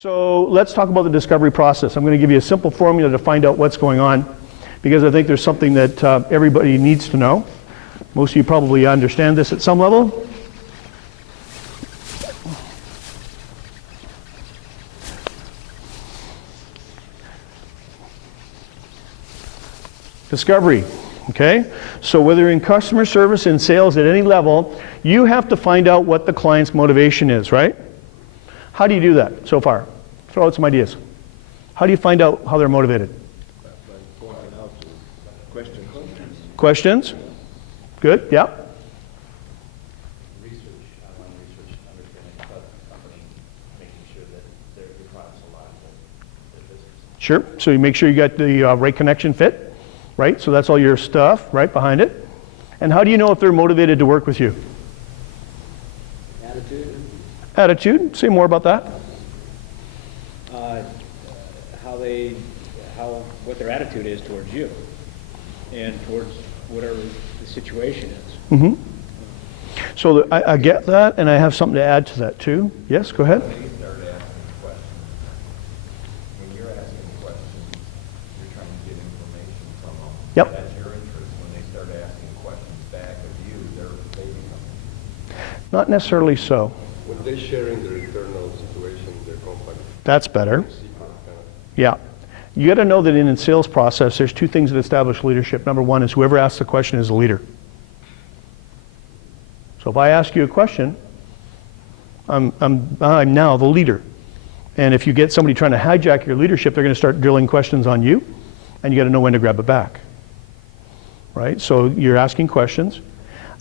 So let's talk about the discovery process. I'm going to give you a simple formula to find out what's going on, because I think there's something that everybody needs to know. Most of you probably understand this at some level. Discovery, okay? So whether you're in customer service, in sales, at any level, you have to find out what the client's motivation is, right? How do you do that so far? Throw out some ideas. How do you find out how they're motivated? Questions? Good, yeah. Research, understanding about the company, making sure that your product's aligned with their business. Sure, so you make sure you got the right connection fit, right? So that's all your stuff right behind it. And how do you know if they're motivated to work with you? Attitude. Attitude, say more about that. What their attitude is towards you and towards whatever the situation is. Mm-hmm. So I get that, and I have something to add to that too. Yes, go ahead. When you start asking questions, when you're asking questions, you're trying to get information from them. Yep. That's your interest. When they start asking questions back of you, they become. Not necessarily so. When they're sharing their internal situation, their company. That's better. Yeah. You got to know that in a sales process, there's two things that establish leadership. Number one is whoever asks the question is a leader. So if I ask you a question, I'm now the leader. And if you get somebody trying to hijack your leadership, they're going to start drilling questions on you, and you got to know when to grab it back. Right? So you're asking questions.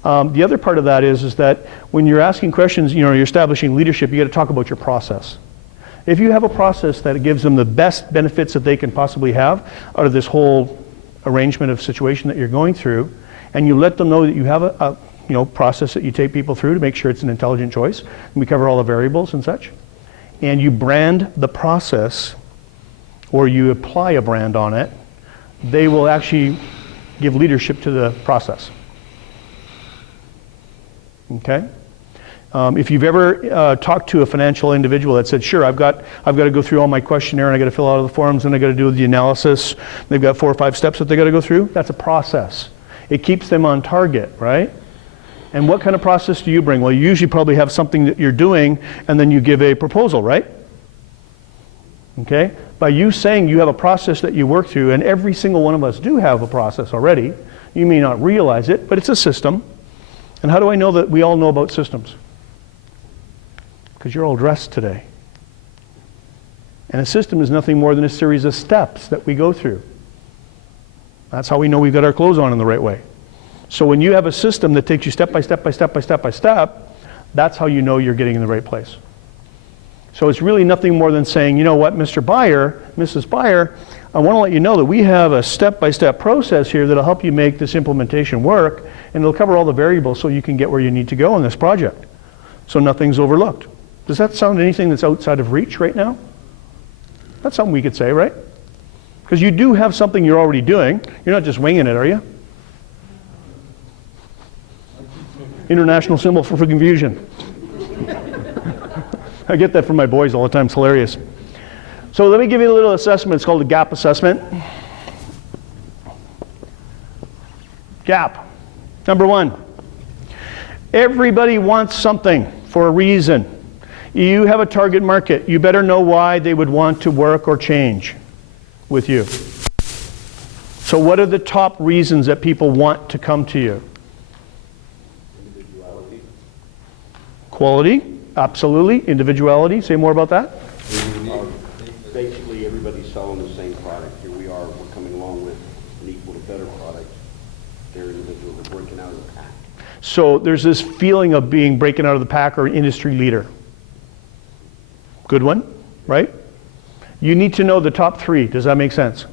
The other part of that is that when you're asking questions, you're establishing leadership, you got to talk about your process. If you have a process that gives them the best benefits that they can possibly have out of this whole arrangement of situation that you're going through, and you let them know that you have a process that you take people through to make sure it's an intelligent choice, and we cover all the variables and such, and you brand the process, or you apply a brand on it, they will actually give leadership to the process. Okay? If you've ever talked to a financial individual that said, sure, I've got to go through all my questionnaire, and I got to fill out all the forms, and I got to do the analysis, they've got 4 or 5 steps that they got to go through, that's a process. It keeps them on target, right? And what kind of process do you bring? Well, you usually probably have something that you're doing, and then you give a proposal, right? Okay? By you saying you have a process that you work through, and every single one of us do have a process already, you may not realize it, but it's a system. And how do I know that we all know about systems? Because you're all dressed today. And a system is nothing more than a series of steps that we go through. That's how we know we've got our clothes on in the right way. So when you have a system that takes you step by step by step by step by step, that's how you know you're getting in the right place. So it's really nothing more than saying, you know what, Mr. Buyer, Mrs. Buyer, I want to let you know that we have a step-by-step process here that'll help you make this implementation work, and it'll cover all the variables so you can get where you need to go in this project. So nothing's overlooked. Does that sound anything that's outside of reach right now? That's something we could say, right? Because you do have something you're already doing. You're not just winging it, are you? International symbol for confusion. I get that from my boys all the time. It's hilarious. So let me give you a little assessment. It's called a gap assessment. Gap. Number 1. Everybody wants something for a reason. You have a target market. You better know why they would want to work or change with you. So what are the top reasons that people want to come to you? Individuality. Quality, absolutely. Individuality, say more about that. Basically, everybody's selling the same product. Here we are, we're coming along with an equal to better product. They're individual, they're breaking out of the pack. So there's this feeling of being breaking out of the pack or an industry leader. Good one, right? You need to know the top 3. Does that make sense?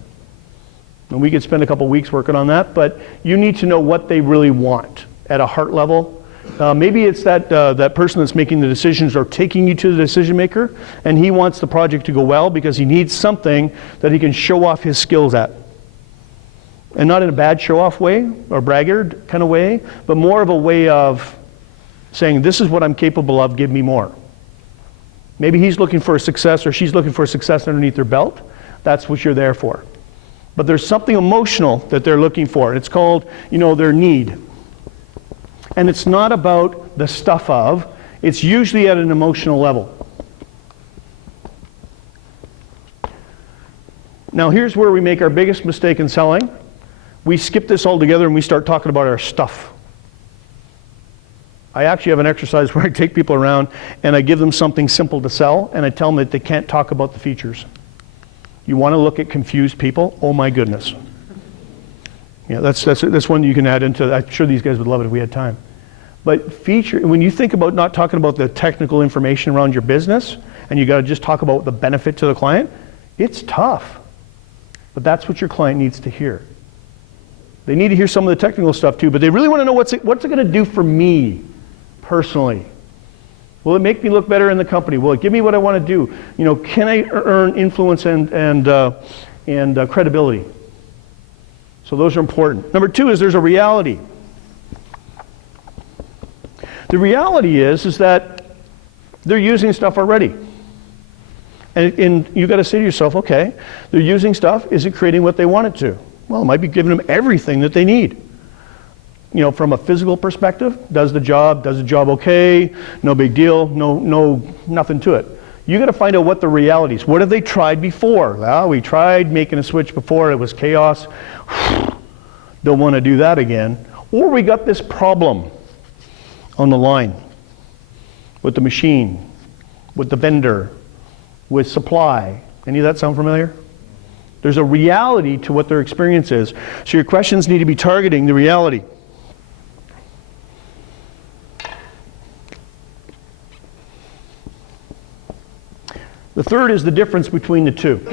And we could spend a couple weeks working on that, but you need to know what they really want at a heart level. Maybe it's that person that's making the decisions or taking you to the decision maker, and he wants the project to go well because he needs something that he can show off his skills at. And not in a bad show-off way or braggart kind of way, but more of a way of saying, this is what I'm capable of, give me more. Maybe he's looking for a success or she's looking for a success underneath their belt. That's what you're there for. But there's something emotional that they're looking for. It's called, their need. And it's not about the stuff of, it's usually at an emotional level. Now here's where we make our biggest mistake in selling. We skip this altogether and we start talking about our stuff. I actually have an exercise where I take people around and I give them something simple to sell and I tell them that they can't talk about the features. You want to look at confused people? Oh my goodness. Yeah, that's one you can add into. I'm sure these guys would love it if we had time. But when you think about not talking about the technical information around your business and you got to just talk about the benefit to the client, it's tough. But that's what your client needs to hear. They need to hear some of the technical stuff too, but they really want to know what's it going to do for me personally. Will it make me look better in the company? Will it give me what I want to do? Can I earn influence and credibility? So those are important. Number 2 is there's a reality. The reality is that they're using stuff already. And you've got to say to yourself, okay, they're using stuff. Is it creating what they want it to? Well, it might be giving them everything that they need. From a physical perspective, does the job okay, no big deal, nothing to it. You got to find out what the reality is. What have they tried before? Well, we tried making a switch before, it was chaos. Don't want to do that again. Or we got this problem on the line with the machine, with the vendor, with supply. Any of that sound familiar? There's a reality to what their experience is. So your questions need to be targeting the reality. The third is the difference between the two.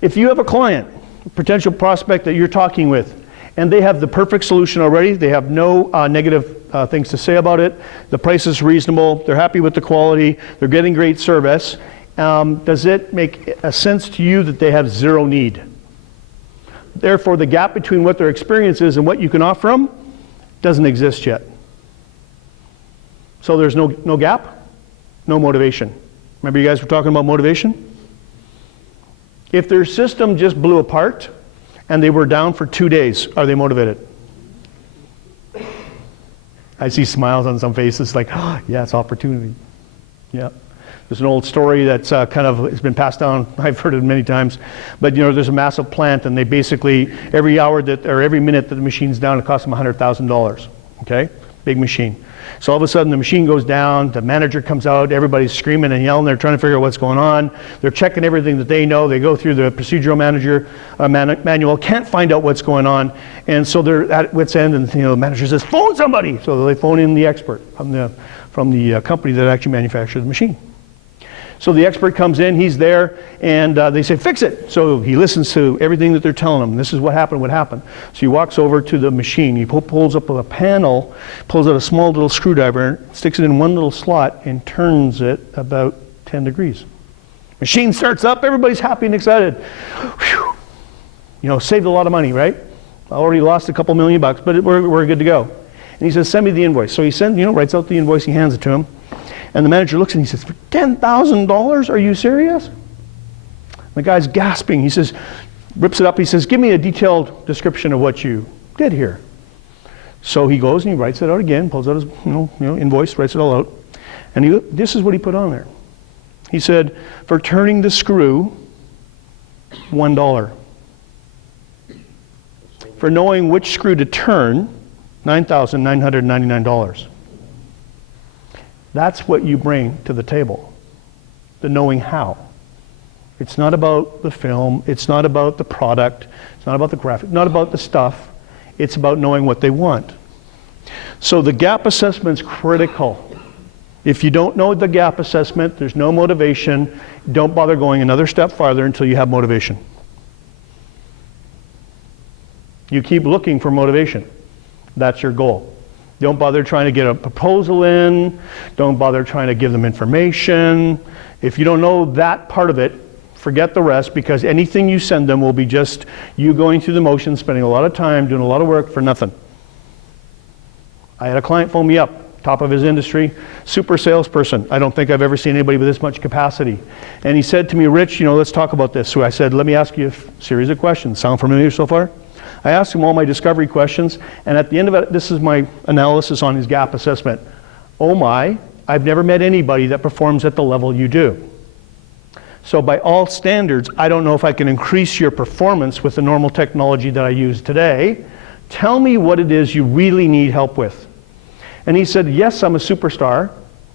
If you have a client, a potential prospect that you're talking with, and they have the perfect solution already, they have no negative things to say about it, the price is reasonable, they're happy with the quality, they're getting great service, does it make a sense to you that they have zero need? Therefore, the gap between what their experience is and what you can offer them doesn't exist yet. So there's no gap, no motivation. Remember you guys were talking about motivation? If their system just blew apart and they were down for 2 days, are they motivated? I see smiles on some faces like, oh, yeah, it's opportunity. Yeah. There's an old story that's it's been passed down. I've heard it many times. But there's a massive plant and they basically, every minute that the machine's down, it costs them $100,000. Okay? Big machine. So all of a sudden the machine goes down, the manager comes out, everybody's screaming and yelling, they're trying to figure out what's going on. They're checking everything that they know. They go through the procedural manual, can't find out what's going on. And so they're at wit's end and the manager says, phone somebody. So they phone in the expert from the company that actually manufactured the machine. So the expert comes in, he's there, and they say, fix it. So he listens to everything that they're telling him. This is what happened. So he walks over to the machine. He pulls up a panel, pulls out a small little screwdriver, sticks it in one little slot, and turns it about 10 degrees. Machine starts up, everybody's happy and excited. Whew. Saved a lot of money, right? I already lost a couple $1 million, but we're good to go. And he says, send me the invoice. So he writes out the invoice, he hands it to him. And the manager looks and he says, for $10,000? Are you serious? The guy's gasping. He says, rips it up. He says, give me a detailed description of what you did here. So he goes and he writes it out again, pulls out his invoice, writes it all out. And this is what he put on there. He said, for turning the screw, $1. For knowing which screw to turn, $9,999. That's what you bring to the table, the knowing how. It's not about the film, it's not about the product, it's not about the graphic, not about the stuff, it's about knowing what they want. So the gap assessment's critical. If you don't know the gap assessment, there's no motivation, don't bother going another step farther until you have motivation. You keep looking for motivation. That's your goal. Don't bother trying to get a proposal in. Don't bother trying to give them information. If you don't know that part of it, forget the rest, because anything you send them will be just you going through the motions, spending a lot of time, doing a lot of work for nothing. I had a client phone me up top of his industry, super salesperson. I don't think I've ever seen anybody with this much capacity. And he said to me, Rich, let's talk about this. So I said, let me ask you a series of questions. Sound familiar so far? I asked him all my discovery questions, and at the end of it, this is my analysis on his gap assessment. Oh my, I've never met anybody that performs at the level you do. So by all standards, I don't know if I can increase your performance with the normal technology that I use today. Tell me what it is you really need help with. And he said, yes, I'm a superstar.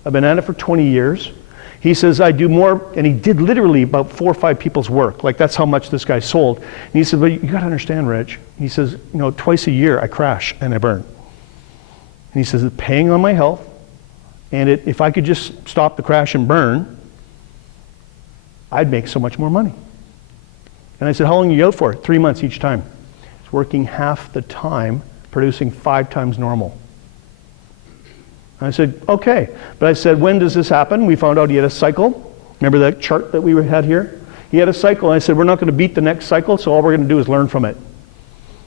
I've been at it for 20 years. He says, I do more, and he did literally about 4 or 5 people's work. Like, that's how much this guy sold. And he said, but you got to understand, Rich. He says, twice a year I crash and I burn. And he says, it's paying on my health, and if I could just stop the crash and burn, I'd make so much more money. And I said, how long are you out for? 3 months each time. He's working half the time, producing 5 times normal. And I said, okay. But I said, when does this happen? We found out he had a cycle. Remember that chart that we had here? He had a cycle, and I said, we're not going to beat the next cycle, so all we're going to do is learn from it.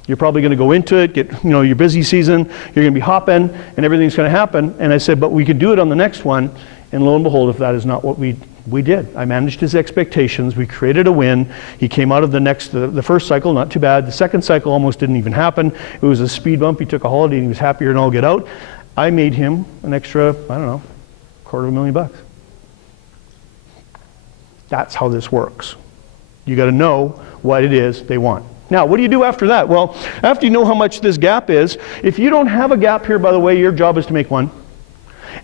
You're probably going to go into it, get your busy season, you're going to be hopping, and everything's going to happen. And I said, but we could do it on the next one. And lo and behold, if that is not what we did. I managed his expectations. We created a win. He came out of the first cycle, not too bad. The second cycle almost didn't even happen. It was a speed bump. He took a holiday and he was happier than all get out. I made him an extra, $250,000. That's how this works. You got to know what it is they want. Now, what do you do after that? Well, after you know how much this gap is, if you don't have a gap here, by the way, your job is to make one.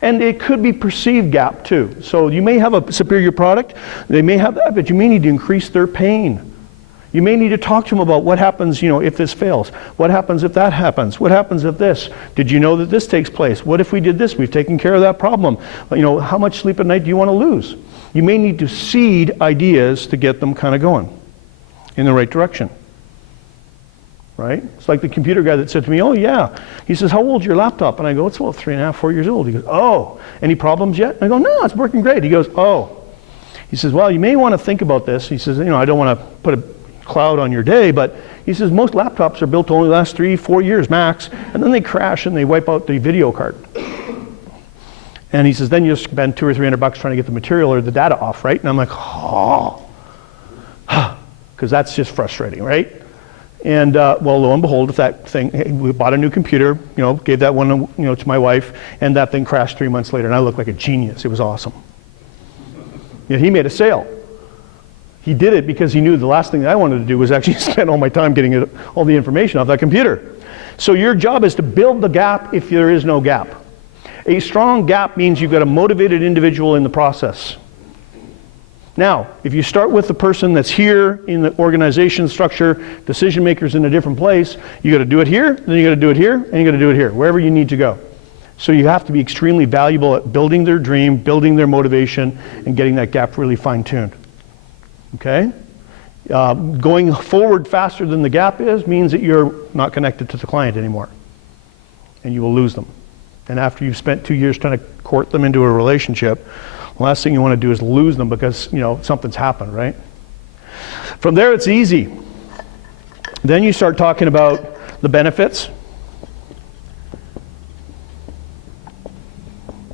And it could be perceived gap too. So you may have a superior product, they may have that, but you may need to increase their pain. You may need to talk to them about what happens, if this fails. What happens if that happens? What happens if this? Did you know that this takes place? What if we did this? We've taken care of that problem. How much sleep at night do you want to lose? You may need to seed ideas to get them kind of going in the right direction. Right? It's like the computer guy that said to me, oh yeah. He says, how old's your laptop? And I go, it's about 3.5, 4 years old. He goes, oh, any problems yet? And I go, no, it's working great. He goes, oh. He says, well, you may want to think about this. He says, I don't want to put a cloud on your day, but he says, most laptops are built to only last 3-4 years max, and then they crash and they wipe out the video card. And he says, then you spend $200 or $300 trying to get the material or the data off, right? And I'm like, oh, because that's just frustrating, right? And well, lo and behold, if that thing, we bought a new computer, gave that one, to my wife, and that thing crashed 3 months later, and I looked like a genius. It was awesome. Yet he made a sale. He did it because he knew the last thing that I wanted to do was actually spend all my time getting all the information off that computer. So your job is to build the gap if there is no gap. A strong gap means you've got a motivated individual in the process. Now, if you start with the person that's here in the organization structure, decision makers in a different place, you got to do it here, then you got to do it here, and you got to do it here, wherever you need to go. So you have to be extremely valuable at building their dream, building their motivation, and getting that gap really fine-tuned. Okay? Going forward faster than the gap is means that you're not connected to the client anymore, and you will lose them. And after you've spent 2 years trying to court them into a relationship, the last thing you want to do is lose them because, something's happened, right? From there, it's easy. Then you start talking about the benefits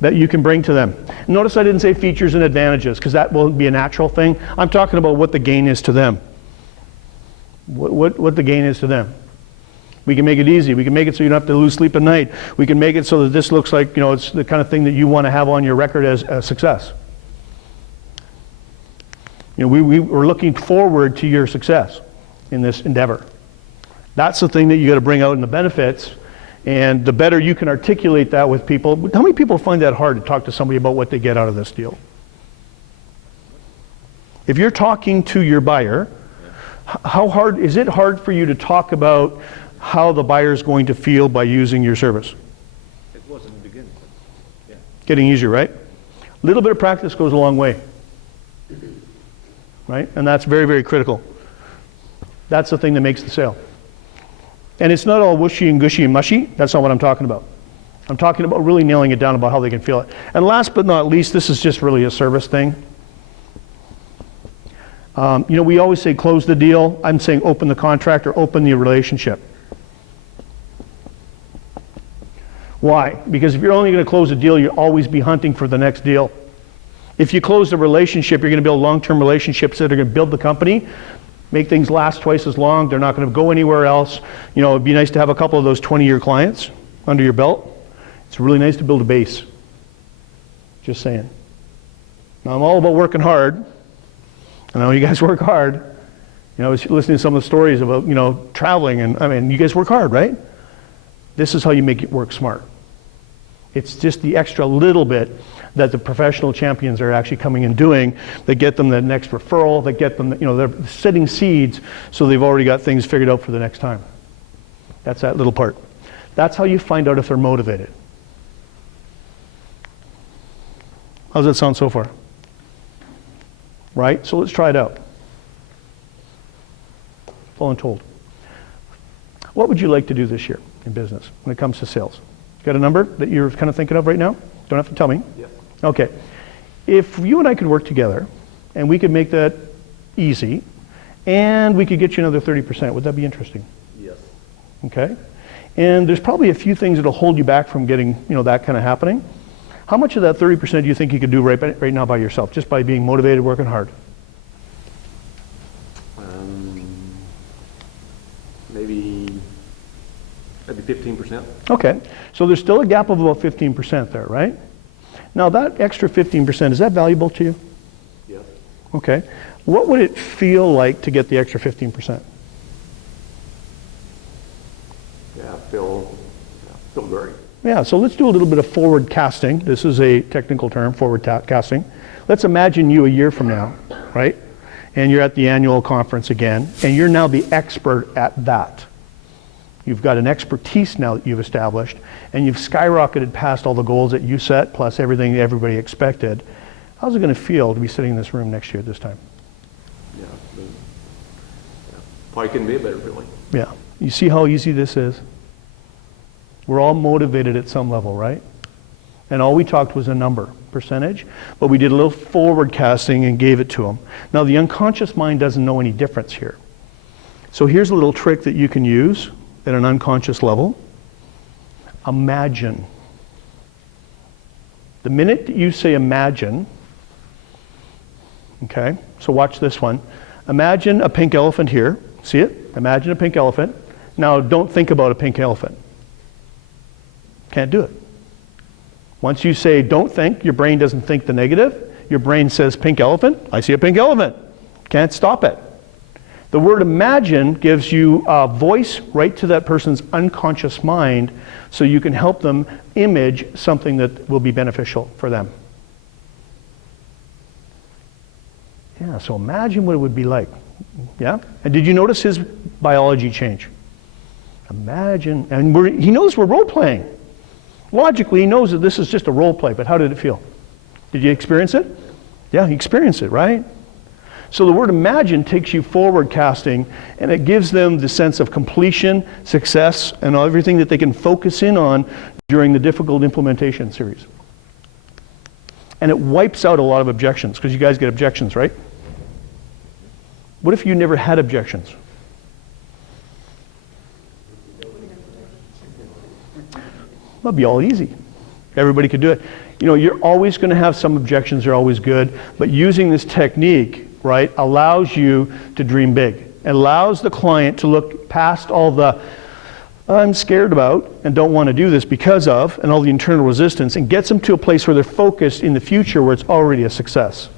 that you can bring to them. Notice I didn't say features and advantages because that will be a natural thing. I'm talking about what the gain is to them. What the gain is to them. We can make it easy. We can make it so you don't have to lose sleep at night. We can make it so that this looks like, it's the kind of thing that you want to have on your record as a success. We're looking forward to your success in this endeavor. That's the thing that you got to bring out in the benefits. And the better you can articulate that with people. How many people find that hard to talk to somebody about what they get out of this deal? If you're talking to your buyer, is it hard for you to talk about how the buyer is going to feel by using your service? It was in the beginning. Yeah. Getting easier, right? A little bit of practice goes a long way. Right? And that's very, very critical. That's the thing that makes the sale. And it's not all whooshy and gushy and mushy. That's not what I'm talking about. I'm talking about really nailing it down about how they can feel it. And last but not least, this is just really a service thing. We always say close the deal. I'm saying open the contract or open the relationship. Why? Because if you're only going to close a deal, you'll always be hunting for the next deal. If you close a relationship, you're going to build long-term relationships that are going to build the company, make things last twice as long. They're not going to go anywhere else. You know, it'd be nice to have a couple of those 20-year clients under your belt. It's really nice to build a base. Just saying. Now, I'm all about working hard. I know you guys work hard. You know, I was listening to some of the stories about, you know, traveling, and I mean, you guys work hard, right? This is how you make it work smart. It's just the extra little bit that the professional champions are actually coming and doing that get them the next referral, that get them, you know, they're setting seeds so they've already got things figured out for the next time. That's that little part. That's how you find out if they're motivated. How's that sound so far? Right? So let's try it out. Voluntold. What would you like to do this year in business when it comes to sales? Got a number that you're kind of thinking of right now? Don't have to tell me. Yes. Okay. If you and I could work together and we could make that easy and we could get you another 30%, would that be interesting? Yes. Okay. And there's probably a few things that'll hold you back from getting, you know, that kind of happening. How much of that 30% do you think you could do right now by yourself, just by being motivated, working hard? Maybe 15%. Okay, so there's still a gap of about 15% there, right? Now that extra 15%, is that valuable to you? Yes. Okay, what would it feel like to get the extra 15%? Yeah, feel great. Yeah, so let's do a little bit of forward casting. This is a technical term, forward casting. Let's imagine you a year from now, right? And you're at the annual conference again, and you're now the expert at that. You've got an expertise now that you've established, and you've skyrocketed past all the goals that you set, plus everything that everybody expected. How's it going to feel to be sitting in this room next year at this time? Yeah. Probably couldn't be a better feeling. Yeah. You see how easy this is? We're all motivated at some level, right? And all we talked was a number, percentage, but we did a little forward casting and gave it to them. Now the unconscious mind doesn't know any difference here. So here's a little trick that you can use at an unconscious level. Imagine. The minute that you say imagine, okay, so watch this one. Imagine a pink elephant here. See it? Imagine a pink elephant. Now don't think about a pink elephant. Can't do it. Once you say don't think, your brain doesn't think the negative. Your brain says pink elephant. I see a pink elephant. Can't stop it. The word imagine gives you a voice right to that person's unconscious mind so you can help them image something that will be beneficial for them. Yeah, so imagine what it would be like. Yeah? And did you notice his biology change? Imagine, and he knows we're role-playing. Logically, he knows that this is just a role play, but how did it feel? Did you experience it? Yeah, he experienced it, right? So the word imagine takes you forward casting, and it gives them the sense of completion, success, and everything that they can focus in on during the difficult implementation series. And it wipes out a lot of objections, because you guys get objections, right? What if you never had objections? That'd be all easy. Everybody could do it. You know, you're always going to have some objections. They're always good. But using this technique, right, allows you to dream big. It allows the client to look past all the I'm scared about and don't want to do this because of, and all the internal resistance, and gets them to a place where they're focused in the future where it's already a success.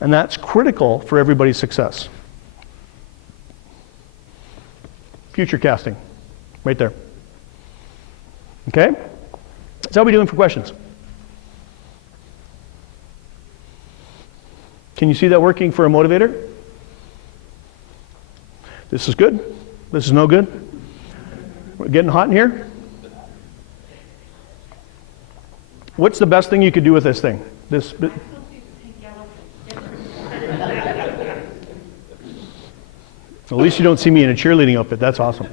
And that's critical for everybody's success. Future casting, right there. Okay? So how are we doing for questions? Can you see that working for a motivator? This is good. This is no good. We're getting hot in here. What's the best thing you could do with this thing? At least you don't see me in a cheerleading outfit. That's awesome.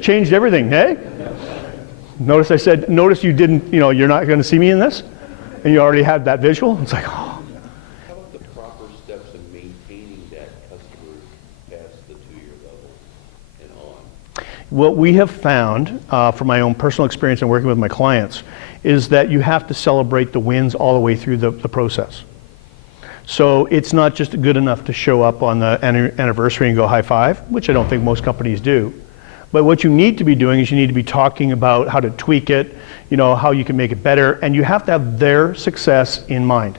Changed everything, hey? Notice I said, notice you didn't, you're not going to see me in this? And you already had that visual? It's like, oh. How about the proper steps in maintaining that customer past the 2-year level? What we have found, from my own personal experience and working with my clients, is that you have to celebrate the wins all the way through the process. So it's not just good enough to show up on the anniversary and go high five, which I don't think most companies do. But what you need to be doing is you need to be talking about how to tweak it, how you can make it better, and you have to have their success in mind.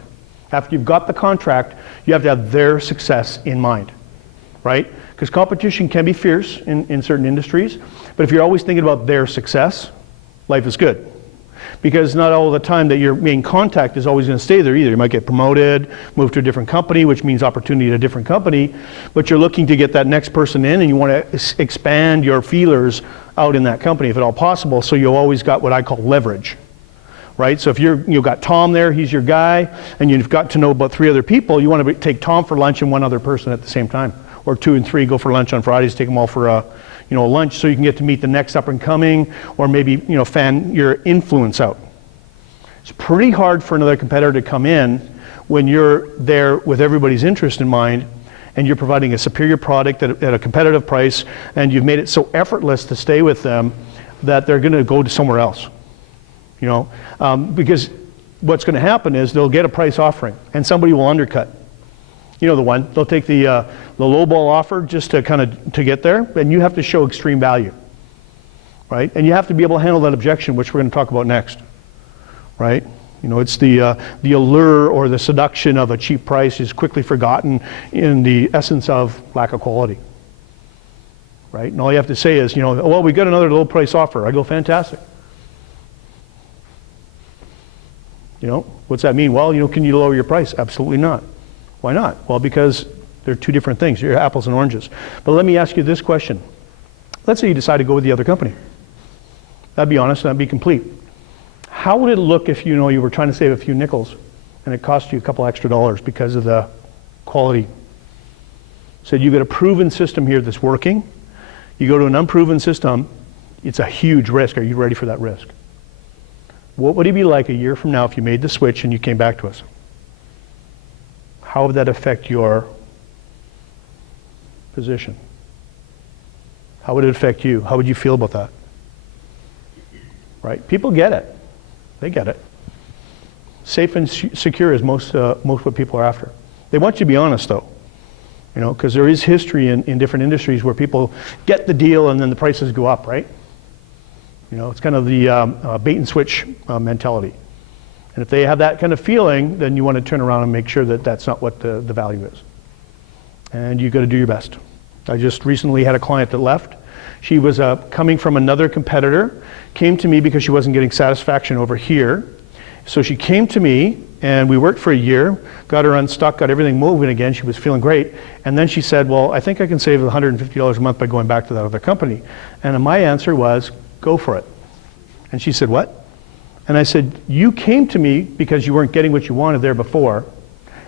After you've got the contract, you have to have their success in mind, right? Because competition can be fierce in certain industries, but if you're always thinking about their success, life is good. Because not all the time that your main contact is always going to stay there either. You might get promoted, move to a different company, which means opportunity at a different company, but you're looking to get that next person in and you want to expand your feelers out in that company if at all possible, so you've always got what I call leverage. Right? So if you've got Tom there, he's your guy, and you've got to know about 3 other people, you want to take Tom for lunch and 1 other person at the same time. Or 2 and 3 go for lunch on Fridays, take them all for lunch so you can get to meet the next up and coming, or maybe fan your influence out. It's pretty hard for another competitor to come in when you're there with everybody's interest in mind and you're providing a superior product at a competitive price, and you've made it so effortless to stay with them that they're going to go to somewhere else. Because what's going to happen is they'll get a price offering and somebody will undercut. The one, they'll take the lowball offer just to to get there, and you have to show extreme value, right? And you have to be able to handle that objection, which we're going to talk about next, right? It's the allure or the seduction of a cheap price is quickly forgotten in the essence of lack of quality, right? And all you have to say is, well, we got another low price offer. I go, fantastic. What's that mean? Well, can you lower your price? Absolutely not. Why not? Well, because they're 2 different things. You're apples and oranges. But let me ask you this question. Let's say you decide to go with the other company. That'd be honest, and that'd be complete. How would it look if you were trying to save a few nickels and it cost you a couple extra dollars because of the quality? So you got a proven system here that's working. You go to an unproven system, it's a huge risk. Are you ready for that risk? What would it be like a year from now if you made the switch and you came back to us? How would that affect your position? How would it affect you? How would you feel about that? Right? People get it. They get it. Safe and secure is most what people are after. They want you to be honest, though. Because there is history in different industries where people get the deal and then the prices go up, right? It's kind of the bait and switch mentality. And if they have that kind of feeling, then you want to turn around and make sure that that's not what the value is. And you've got to do your best. I just recently had a client that left. She was coming from another competitor, came to me because she wasn't getting satisfaction over here. So she came to me, and we worked for a year, got her unstuck, got everything moving again. She was feeling great. And then she said, well, I think I can save $150 a month by going back to that other company. And my answer was, go for it. And she said, what? And I said, you came to me because you weren't getting what you wanted there before.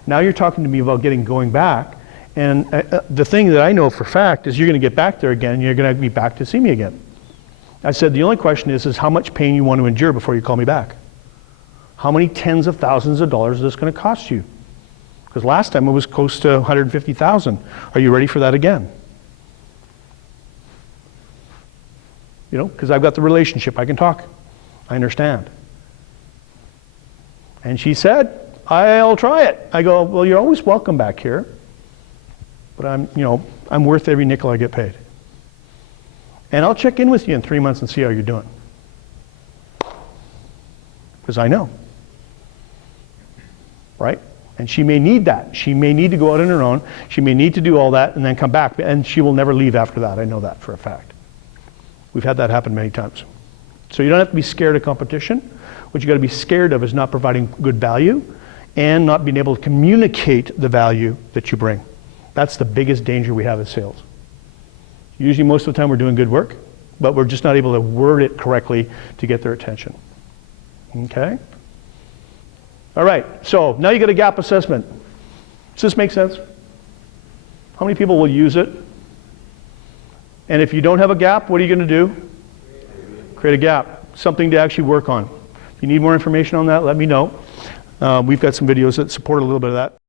Now you're talking to me about going back. And the thing that I know for a fact is you're going to get back there again, and you're going to be back to see me again. I said, the only question is how much pain you want to endure before you call me back. How many tens of thousands of dollars is this going to cost you? Because last time it was close to $150,000. Are you ready for that again? Because I've got the relationship. I can talk. I understand. And she said, I'll try it. I go, well, you're always welcome back here. But I'm worth every nickel I get paid. And I'll check in with you in 3 months and see how you're doing. Because I know. Right? And she may need that. She may need to go out on her own. She may need to do all that and then come back. And she will never leave after that. I know that for a fact. We've had that happen many times. So you don't have to be scared of competition. What you got to be scared of is not providing good value and not being able to communicate the value that you bring. That's the biggest danger we have in sales. Usually most of the time we're doing good work, but we're just not able to word it correctly to get their attention. Okay? All right, so now you get a gap assessment. Does this make sense? How many people will use it? And if you don't have a gap, what are you going to do? Create a gap, something to actually work on. If you need more information on that, let me know. We've got some videos that support a little bit of that.